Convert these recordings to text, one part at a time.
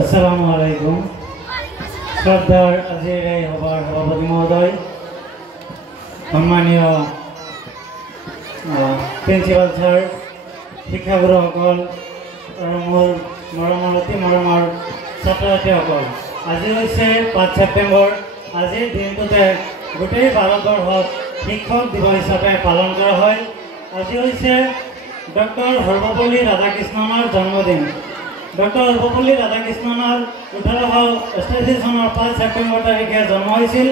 আসসালামু আলাইকুম। শ্ৰদ্ধাৰ আজিৰ এই সভাৰ সভাপতি মহোদয়, সম্মানীয় প্ৰিন্সিপাল ছাৰ, শিক্ষাগুৰুসকল আৰু মোৰ মৰমৰ অতি মৰমৰ ছাত্ৰ ছাত্ৰীসকল, আজি হৈছে 5 ছেপ্টেম্বৰ। আজিৰ দিনটোতে গোটেই ভাৰতবৰ্ষত শিক্ষক দিৱস হিচাপে পালন কৰা হয়। আজি হৈছে ডক্টৰ সৰ্বপল্লী ৰাধাকৃষ্ণনৰ জন্মদিন। ডক্টৰ সৰ্বপল্লী ৰাধাকৃষ্ণনৰ 1888 চনৰ 5 ছেপ্টেম্বৰ তাৰিখে জন্ম হৈছিল।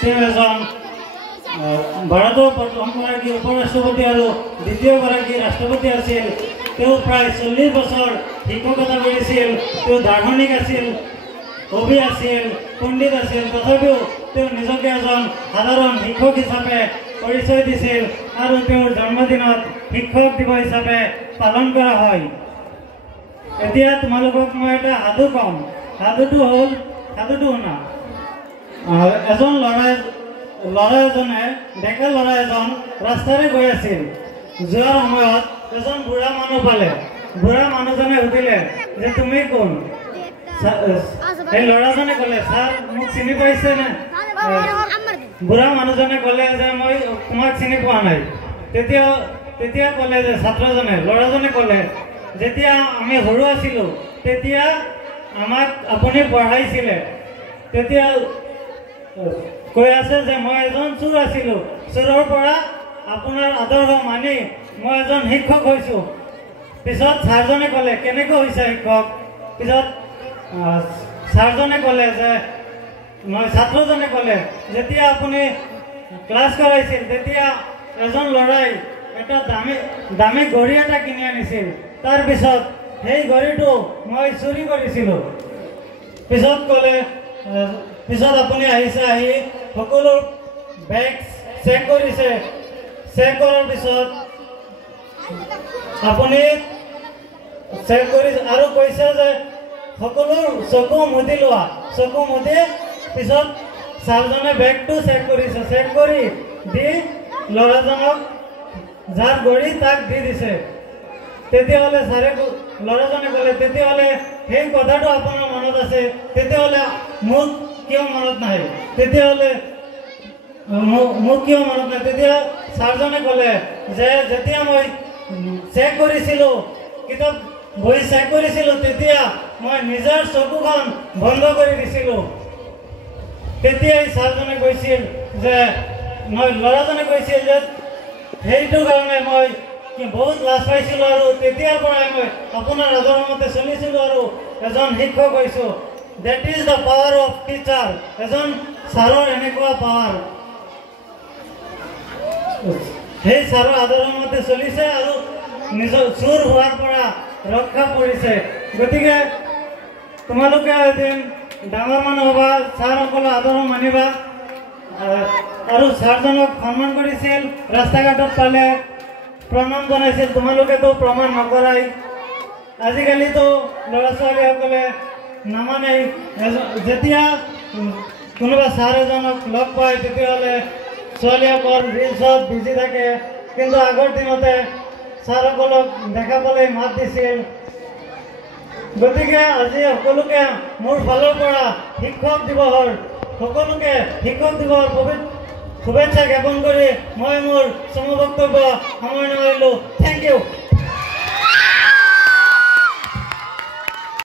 তেওঁ এজন ভাৰতৰ প্ৰথমগৰাকী উপৰাষ্ট্ৰপতি আৰু দ্বিতীয়গৰাকী ৰাষ্ট্ৰপতি আছিল। তেওঁ প্ৰায় 40 বছৰ শিক্ষকতা কৰিছিল। তেওঁ দাৰ্শনিক আছিল, কবি আছিল, পণ্ডিত আছিল। তথাপিও তেওঁ নিজকে এজন সাধাৰণ শিক্ষক হিচাপে পৰিচয় দিছিল আৰু তেওঁৰ জন্মদিনত শিক্ষক দিৱস হিচাপে পালন কৰা হয়। এতিয়া তোমালোকক মই এটা সাধু কম। সাধুটো শুনা। এজন ল'ৰা এজনে ডেকা ল'ৰা এজন ৰাস্তাৰে গৈ আছিল। যোৱাৰ সময়ত এজন বুঢ়া মানুহ পালে। বুঢ়া মানুহজনে সুধিলে যে তুমি কোন? এই ল'ৰাজনে ক'লে, ছাৰ মোক চিনি পাইছেনে? বুঢ়া মানুহজনে ক'লে যে মই তোমাক চিনি পোৱা নাই। তেতিয়া ক'লে যে ল'ৰাজনে ক'লে, যেতিয়া আমি সৰু আছিলোঁ তেতিয়া আমাক আপুনি পঢ়াইছিলে। তেতিয়া কৈ আছে যে মই এজন চোৰ আছিলোঁ। চোৰৰ পৰা আপোনাৰ আদৰ্শ মানি মই এজন শিক্ষক হৈছোঁ। পিছত ছাৰজনে ক'লে, কেনেকৈ হৈছে শিক্ষক? পিছত ছাৰজনে ক'লে যে ছাত্ৰজনে ক'লে, যেতিয়া আপুনি ক্লাছ কৰাইছিল তেতিয়া এজন ল'ৰাই এটা দামী ঘড়ী এটা কিনি আনিছিল। তাৰপিছত সেই ঘড়ীটো মই চুৰি কৰিছিলোঁ। পিছত ক'লে, পিছত আপুনি আহিছে, আহি সকলো বেগ চেক কৰিছে। চেক কৰাৰ পিছত আপুনি চেক কৰি আৰু কৈছে যে সকলো চকু মুদি লোৱা। চকু মুদি পিছত ছাৰজনে বেগটো চেক কৰিছে। চেক কৰি দি ল'ৰাজনক যাৰ ঘড়ী তাক দি দিছে। তেতিয়াহ'লে ল'ৰাজনে ক'লে, তেতিয়াহ'লে সেই কথাটো আপোনাৰ মনত আছে, তেতিয়াহ'লে মোক কিয় মনত নাই? তেতিয়া ছাৰজনে ক'লে যে যেতিয়া মই চেক কৰিছিলোঁ, কিতাপ বহি চেক কৰিছিলোঁ, তেতিয়া মই নিজৰ চকুখন বন্ধ কৰি দিছিলোঁ। তেতিয়াই ছাৰজনে কৈছিল যে ল'ৰাজনে কৈছিল যে সেইটো কাৰণে মই বহুত লাজ পাইছিলোঁ আৰু তেতিয়াৰ পৰাই মই আপোনাৰ আদৰ্শ মতে চলিছিলোঁ আৰু এজন শিক্ষক হৈছোঁ। That is the power of teacher. এজন ছাৰৰ এনেকুৱা পাৱাৰ। সেই ছাৰৰ আদৰ্শ মতে চলিছে আৰু নিজৰ চুৰ হোৱাৰ পৰা ৰক্ষা পৰিছে। গতিকে তোমালোকে এদিন ডাঙৰ মানুহ হ'বা, ছাৰসকলৰ আদৰ্শ মানিবা আৰু ছাৰজনক সন্মান কৰিছিল। ৰাস্তা ঘাটত পালে প্ৰণাম জনাইছিল। তোমালোকেতো প্ৰমাণ নকৰাই। আজিকালিতো ল'ৰা ছোৱালীসকলে নামানেই। যেতিয়া কোনোবা ছাৰ এজনক লগ পায় তেতিয়াহ'লে ছোৱালীসকল ৰিলছত বিজি থাকে। কিন্তু আগৰ দিনতে ছাৰসকলক দেখা পালেই মাত দিছিল। গতিকে আজি সকলোকে মোৰ ফালৰ পৰা শিক্ষক দিৱসৰ শুভেচ্ছা জ্ঞাপন কৰি মই মোৰ চমু বক্তব্য সামৰণি মাৰিলোঁ। Thank U.